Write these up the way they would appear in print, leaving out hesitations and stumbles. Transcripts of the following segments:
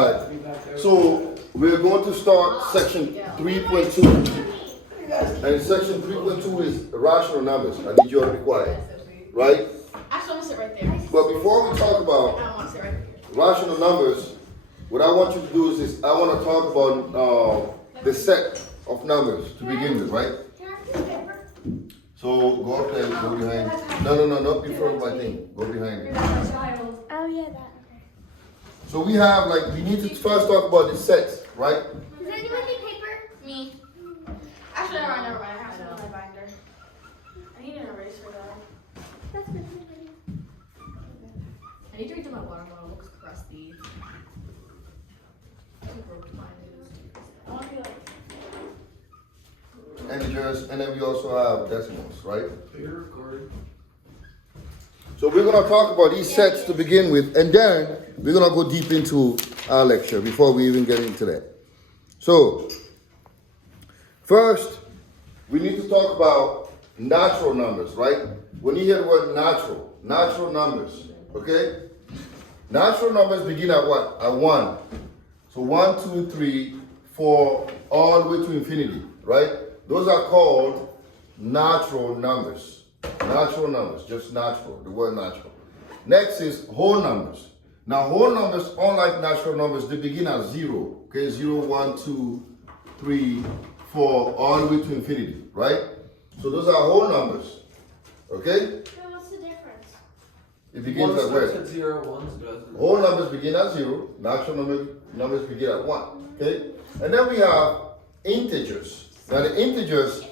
Alright, so we're going to start section 3.2. And section 3.2 is rational numbers. I need you all to be quiet. Right? Actually, I want to sit right there. But before we talk about I want to sit right here. rational numbers, what I want you to do is this. I want to talk about the set of numbers to begin with, right? So go up there, go behind. No, not in front of my thing. Go behind it. Oh yeah, that. So we have we need to first talk about the sets, right? Does anyone need paper? Me. Actually, never mind. I have some in my binder. I need an eraser though. That's good. I need to reach my water bottle. It looks crusty. I broke mine. I want to be like. Integers, and then we also have decimals, right? So we're going to talk about these sets to begin with, and then we're going to go deep into our lecture before we even get into that. So, first, we need to talk about natural numbers, right? When you hear the word natural numbers, okay? Natural numbers begin at what? At 1. So 1, 2, 3, 4, all the way to infinity, right? Those are called natural numbers. Natural numbers, just natural, the word natural. Next is whole numbers. Now, whole numbers, unlike natural numbers, they begin at 0. Okay, 0, 1, 2, 3, 4, all the way to infinity, right? So those are whole numbers. Okay? So what's the difference? It begins at where? At 0, one's doesn't. Whole numbers begin at 0. Natural numbers begin at 1. Okay? And then we have integers. Now the integers,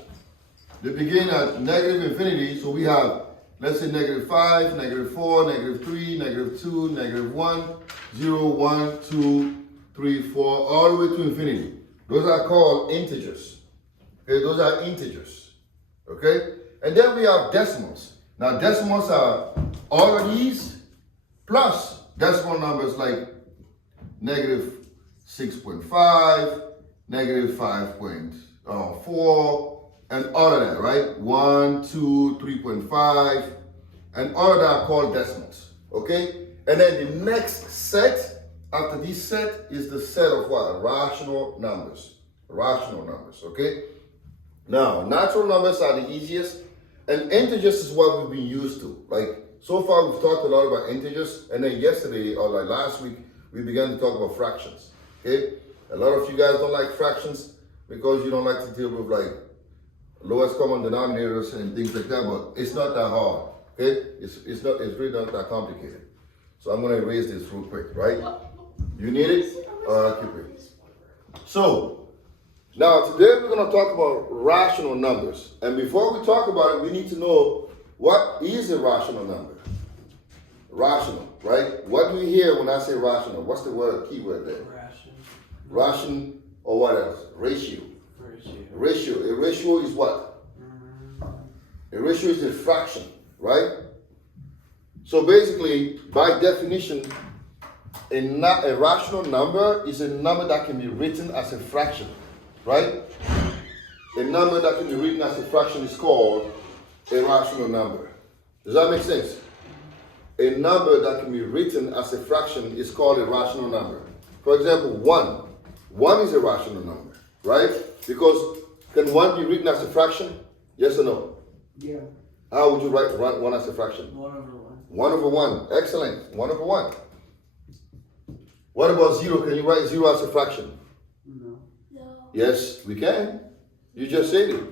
they begin at negative infinity. So we have, let's say, negative 5, negative 4, negative 3, negative 2, negative 1, 0, 1, 2, 3, 4, all the way to infinity. Those are called integers. Okay, those are integers. Okay? And then we have decimals. Now decimals are all of these plus decimal numbers like negative 6.5, negative 5.4, and all of that, right? 1, 2, 3.5, and all of that are called decimals, okay? And then the next set, after this set, is the set of what? Rational numbers. Rational numbers, okay? Now, natural numbers are the easiest, and integers is what we've been used to. Like, so far we've talked a lot about integers, and then yesterday, or like last week, we began to talk about fractions, okay? A lot of you guys don't like fractions because you don't like to deal with like lowest common denominators and things like that, but it's not that hard, okay? It's really not that complicated. So I'm gonna erase this real quick, right? You need it? I'll keep it. So, now today we're gonna talk about rational numbers. And before we talk about it, we need to know what is a rational number? Rational, right? What do you hear when I say rational? What's the keyword there? Ration, or what else? Ratio. Ratio. A ratio is what? A ratio is a fraction, right? So basically, by definition, a rational number is a number that can be written as a fraction, right? A number that can be written as a fraction is called a rational number. Does that make sense? A number that can be written as a fraction is called a rational number. For example, 1. 1 is a rational number, right? Because can 1 be written as a fraction? Yes or no? Yeah. How would you write 1 as a fraction? 1 over 1. 1 over 1. Excellent. 1 over 1. What about 0? Can you write 0 as a fraction? No. No. Yes, we can. You just said it.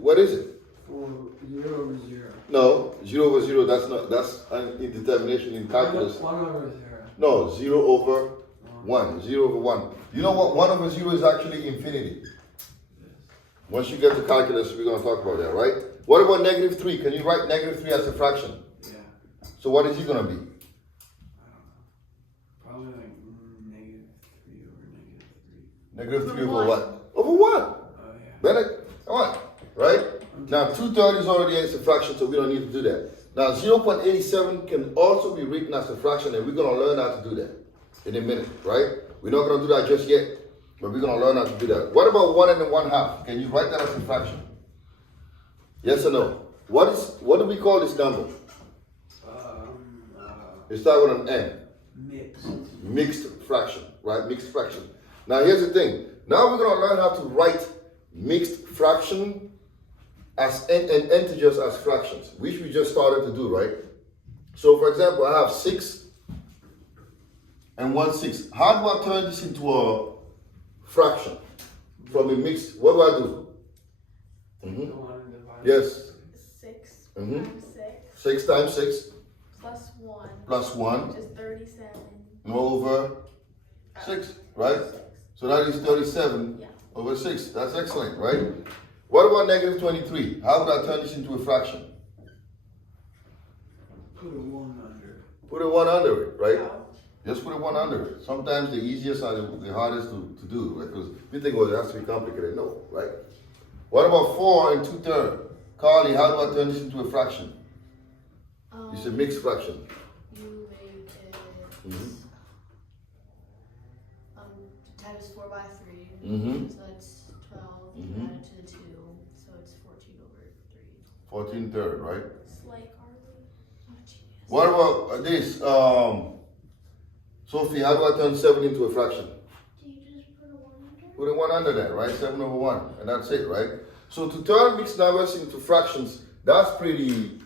What is it? 0 over 0. No, 0 over 0, that's an indetermination in calculus. 1 over 0. No, 0 over 1. 0 over 1. You know what? 1 over 0 is actually infinity. Once you get to calculus, we're going to talk about that, right? What about negative 3? Can you write negative 3 as a fraction? Yeah. So what is it going to be? I don't know. Probably like negative 3 over negative 3. Negative 3 over what? Over 1. Oh, yeah. Better? Come on. Right? Now, 2/3 is already as a fraction, so we don't need to do that. Now, 0.87 can also be written as a fraction, and we're going to learn how to do that in a minute, right? We're not going to do that just yet, but we're going to learn how to do that. What about 1 1/2? Can you write that as a fraction? Yes or no? What do we call this number? It starts with an N. Mixed. Mixed fraction. right? Mixed fraction. Now here's the thing. Now we're gonna learn how to write mixed fraction as and integers as fractions, which we just started to do, right? So for example, I have 6 and 1/6. How do I turn this into a fraction from a mixed? What do I do? The one and divide. Yes. 6 Mhm. times 6 6 times 6 plus 1 plus 1 which is 37 over 6, right? 6. So that is 37 Yeah. over 6. That's excellent, right? What about negative 23? How would I turn this into a fraction? Put a 1 under. Put a 1 under it, right? Oh. Just put a 1 under it. Sometimes the easiest are the hardest to do, right? Because we think, well, it has to be complicated. No, right? What about 4 and 2/3? Carly, how do I turn this into a fraction? It's a mixed fraction. You make it Mhm. times 4 by 3. Mhm. So that's 12. Mhm. You add it to the 2. So it's 14 over 3. 14/3, right? It's like Carly. Oh, genius. What about this? Sophie, how do I turn 7 into a fraction? Do you just put a 1 under? Put a 1 under that, right? 7 over 1, and that's it, right? So to turn mixed numbers into fractions, that's pretty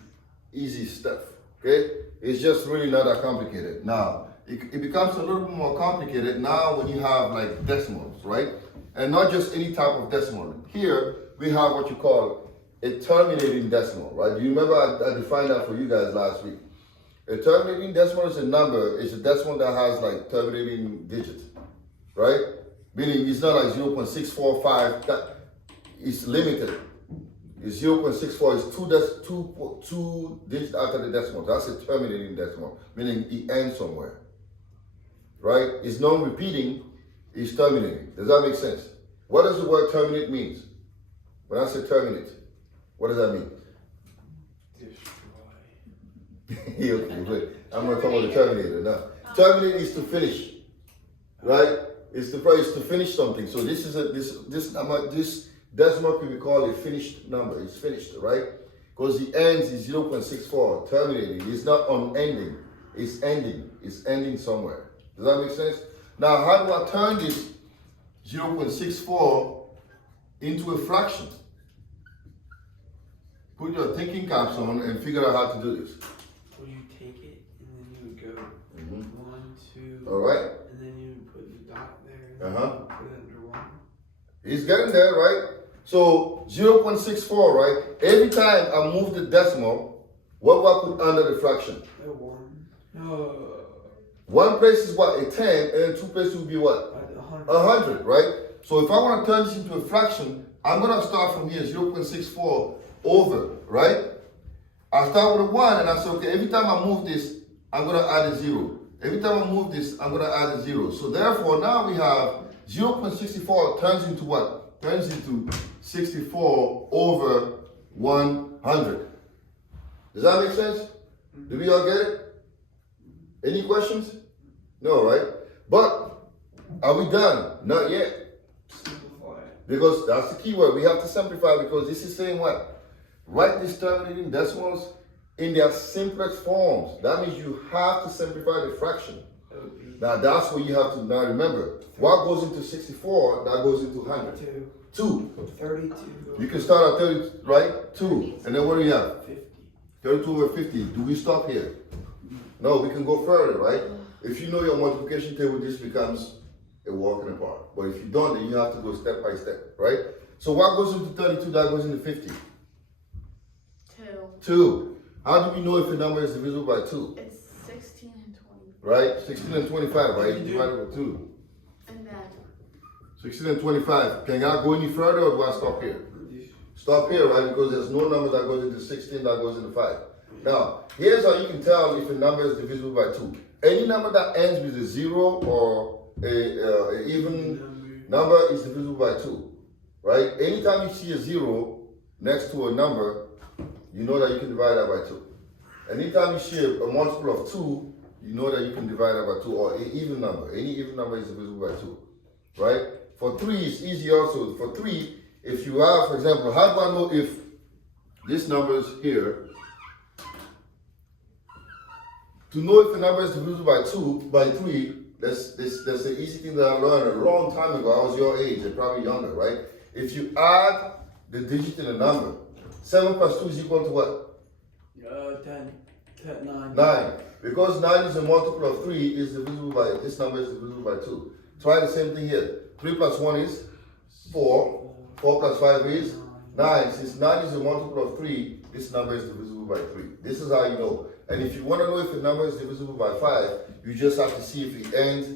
easy stuff, okay? It's just really not that complicated. Now, it becomes a little bit more complicated now when you have like decimals, right? And not just any type of decimal. Here, we have what you call a terminating decimal, right? Do you remember I defined that for you guys last week? A terminating decimal is a number, it's a decimal that has like terminating digits, right? Meaning it's not like 0.645, that is limited. It's 0.64, it's two digits after the decimal. That's a terminating decimal, meaning it ends somewhere, right? It's non-repeating, it's terminating. Does that make sense? What does the word terminate mean? When I say terminate, what does that mean? Destroy. Okay, good. I'm not talking about the terminator now. Terminate is to finish, right? It's to finish something. So this is this decimal can be called a finished number. It's finished, right? Because the ends is 0.64, terminating. It's not unending. It's ending. It's ending somewhere. Does that make sense? Now, how do I turn this 0.64 into a fraction? Put your thinking caps on and figure out how to do this. Well, you take it and then you would go Mhm. 1, 2. All right? And then you would put the dot there. And Uh-huh. then you put it under 1. He's getting there, right? So 0.64, right? Every time I move the decimal, what do I put under the fraction? A 1. No. One place is what? A 10, and then 2 places would be what? 100. 100, right? So if I want to turn this into a fraction, I'm going to start from here, 0.64 over, right? I start with a 1, and I say, okay, every time I move this, I'm going to add a 0. Every time I move this, I'm going to add a 0. So therefore, now we have 0.64 turns into what? Turns into 64 over 100. Does that make sense? Do we all get it? Any questions? No, right? But are we done? Not yet. Simplify it. Because that's the key word. We have to simplify because this is saying what? Write these terminating decimals in their simplest forms. That means you have to simplify the fraction. That would be Now that's what you have to now remember. What goes into 64, that goes into 100. 2. 2. 32. You can start at 30, right? 2. And then what do you have? 50. 32 over 50. Do we stop here? No, we can go further, right? If you know your multiplication table, this becomes a walk in the park. But if you don't, then you have to go step by step, right? So what goes into 32, that goes into 50? 2. 2. How do we know if a number is divisible by 2? It's 16 and 20. Right? 16 and 25, right? You divide it by 2. And then 16 and 25. Can I go any further or do I stop here? Stop here, right? Because there's no number that goes into 16 that goes into 5. Now, here's how you can tell if a number is divisible by 2. Any number that ends with a 0 or a even number is divisible by 2, right? Anytime you see a 0 next to a number, you know that you can divide that by 2. Anytime you see a multiple of 2, you know that you can divide that by 2, or an even number. Any even number is divisible by 2, right? For 3, it's easy also. For 3, if you have, for example, how do I know if this number is here? To know if a number is divisible by 3, That's an easy thing that I learned a long time ago. I was your age and probably younger, right? If you add the digit in a number, 7 plus 2 is equal to what? 10. 9. 9. Because 9 is a multiple of 3, is divisible by, this number is divisible by 2. Try the same thing here. 3 plus 1 is 4. 4 plus 5 is 9. Since 9 is a multiple of 3, this number is divisible by 3. This is how you know. And if you want to know if a number is divisible by 5, you just have to see if it ends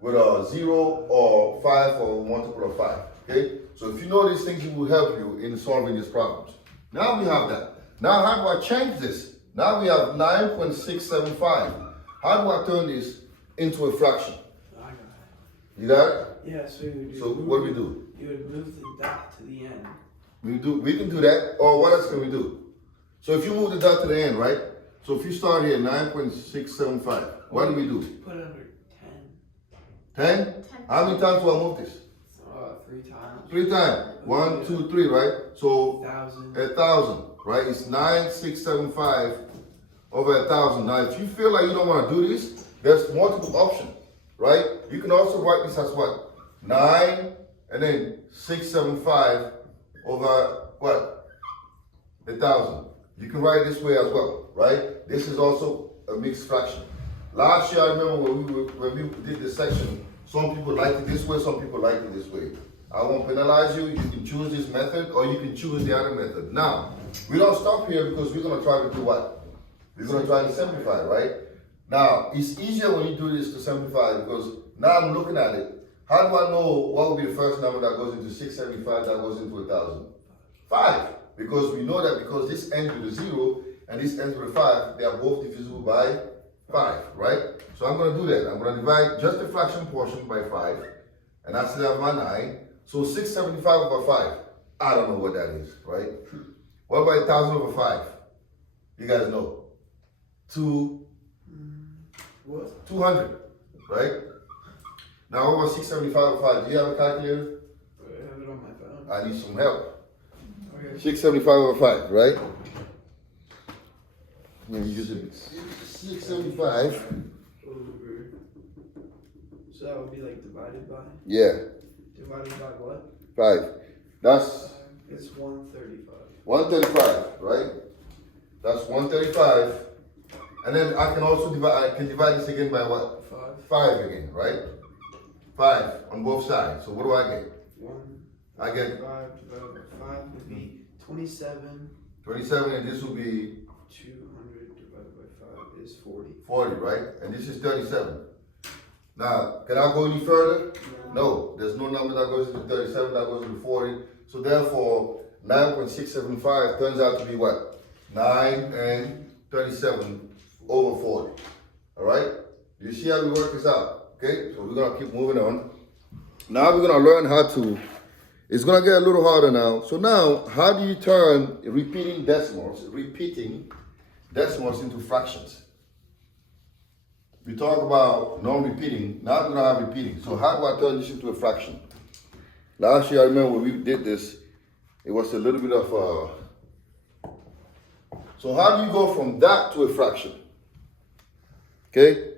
with a 0 or 5 or a multiple of 5. Okay? So if you know these things, it will help you in solving these problems. Now we have that. Now how do I change this? Now we have 9.675. How do I turn this into a fraction? I got You got it? it. Yeah, so you would So what do we do? You would move the dot to the end. We can do that. Or what else can we do? So if you move the dot to the end, right? So if you start here, 9.675, what do we do? Put it under 10? 10. How many times do I move this? 3 times. 3 times. 1, 2, 3, right? So 1,000. 1,000, right? It's 9,675 over 1,000. Now, if you feel like you don't want to do this, there's multiple options, right? You can also write this as what? 9 and then 675 over what? 1,000. You can write it this way as well, right? This is also a mixed fraction. Last year, I remember when we did this section, some people liked it this way, some people liked it this way. I won't penalize you. You can choose this method or you can choose the other method. Now, we don't stop here because we're going to try to do what? We're going to try to simplify, right? Now, it's easier when you do this to simplify because now I'm looking at it. How do I know what will be the first number that goes into 675 that goes into 1,000? 5. Because we know that because this ends with a 0 and this ends with a 5, they are both divisible by 5, right? So I'm going to do that. I'm going to divide just the fraction portion by 5. And I still have my 9. So 675 over 5. I don't know what that is, right? What about 1,000 over 5? You guys know. 200, right? Now over 675 over 5. Do you have a calculator? I have it on my phone. I need some help. Okay. 675 over 5, right? I'm going to use it. 675. Over. So that would be like divided by? Yeah, Divided by what? 5. That's It's 135. 135, right? That's 135. And then I can also divide, this again by what? 5. 5 again, right? 5 on both sides. So what do I get? 1. I get 5 divided by 5 would be 27. 27 and this will be 200 divided by 5 is 40. 40, right? And this is 37. Now, can I go any further? No, there's no number that goes into 37, that goes into 40. So therefore, 9.675 turns out to be what? 9 and 37 over 40. All right? You see how we work this out? Okay? So we're going to keep moving on. Now we're going to learn how to, it's going to get a little harder now. So now, how do you turn repeating decimals into fractions? We talk about non-repeating, now we're going to have repeating. So how do I turn this into a fraction? Last year, I remember when we did this, it was a little bit of so how do you go from that to a fraction? Okay?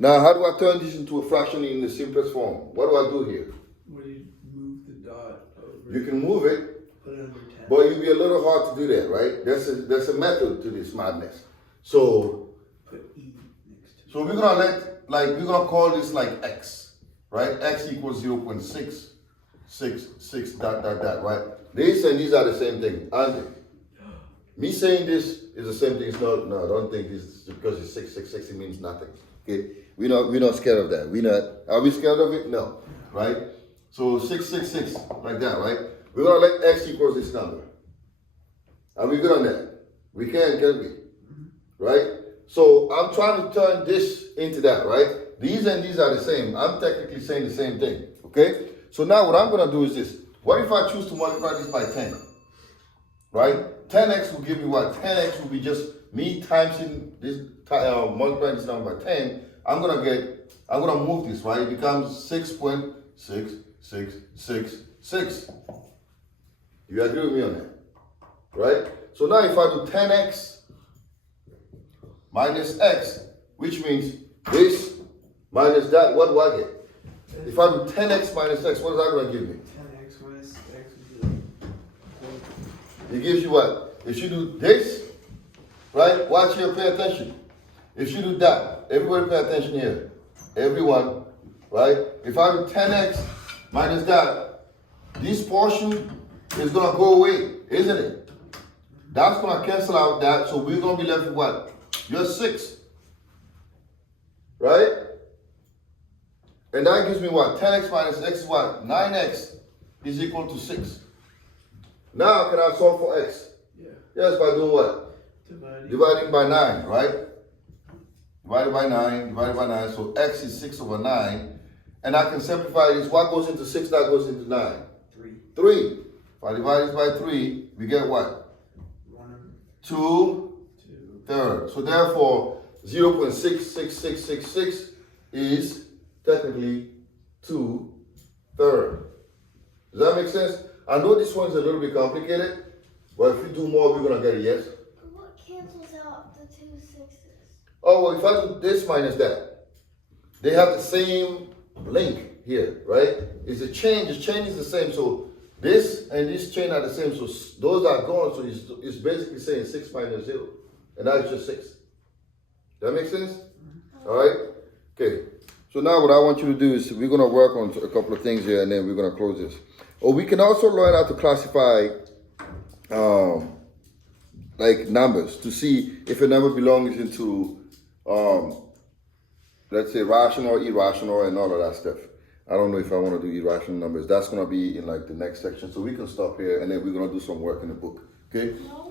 Now, how do I turn this into a fraction in the simplest form? What do I do here? What do you move the dot over? You can move it, Put it under 10. but it'll be a little hard to do that, right? There's a method to this madness. So Put E next to it. we're gonna call this like X, right? X equals 0.666 dot, right? This and these are the same thing, aren't they? Me saying this is the same thing. It's no, don't think this is because it's 666, it means nothing. Okay? We're not scared of that. Are we scared of it? No. Right? So 666, like that, right? We're gonna let X equals this number. Are we good on that? We can't we? Right? So I'm trying to turn this into that, right? These and these are the same. I'm technically saying the same thing, okay? So now what I'm gonna do is this. What if I choose to multiply this by 10? Right? 10x will give me what? 10x will be just me timesing this, multiplying this number by 10. I'm gonna move this, right? It becomes 6.6666. You agree with me on that? Right? So now if I do 10x minus x, which means this minus that, what do I get? If I do 10x minus x, what is that going to give me? 10x minus x would be like It gives you what? If you do this, right? Watch here, pay attention. If you do that, everybody pay attention here. Everyone, right? If I do 10x minus that, this portion is going to go away, isn't it? That's going to cancel out that, so we're going to be left with what? Just 6. Right? And that gives me what? 10x minus x is what? 9x is equal to 6. Now, can I solve for x? yeah. Yes, by doing what? Dividing. Dividing by 9, right? Divided by 9, so x is 6 over 9. And I can simplify this. What goes into 6, that goes into 9? 3. 3. If I divide this by 3, we get what? 1. 2 2. thirds. So therefore, 0.66666 is technically 2 thirds. Does that make sense? I know this one's a little bit complicated, but if we do more, we're going to get a yes. What cancels out the 2 6s? Oh, well, if I do this minus that, they have the same link here, right? It's a change. The change is the same. So this and this chain are the same. So those are gone. So it's basically saying 6 minus 0. And that's just 6. That make sense? All right? Okay. So now what I want you to do is we're going to work on a couple of things here and then we're going to close this. Oh, we can also learn how to classify like numbers to see if a number belongs into let's say rational or irrational and all of that stuff. I don't know if I want to do irrational numbers. That's going to be in like the next section. So we can stop here and then we're going to do some work in the book. Okay? No,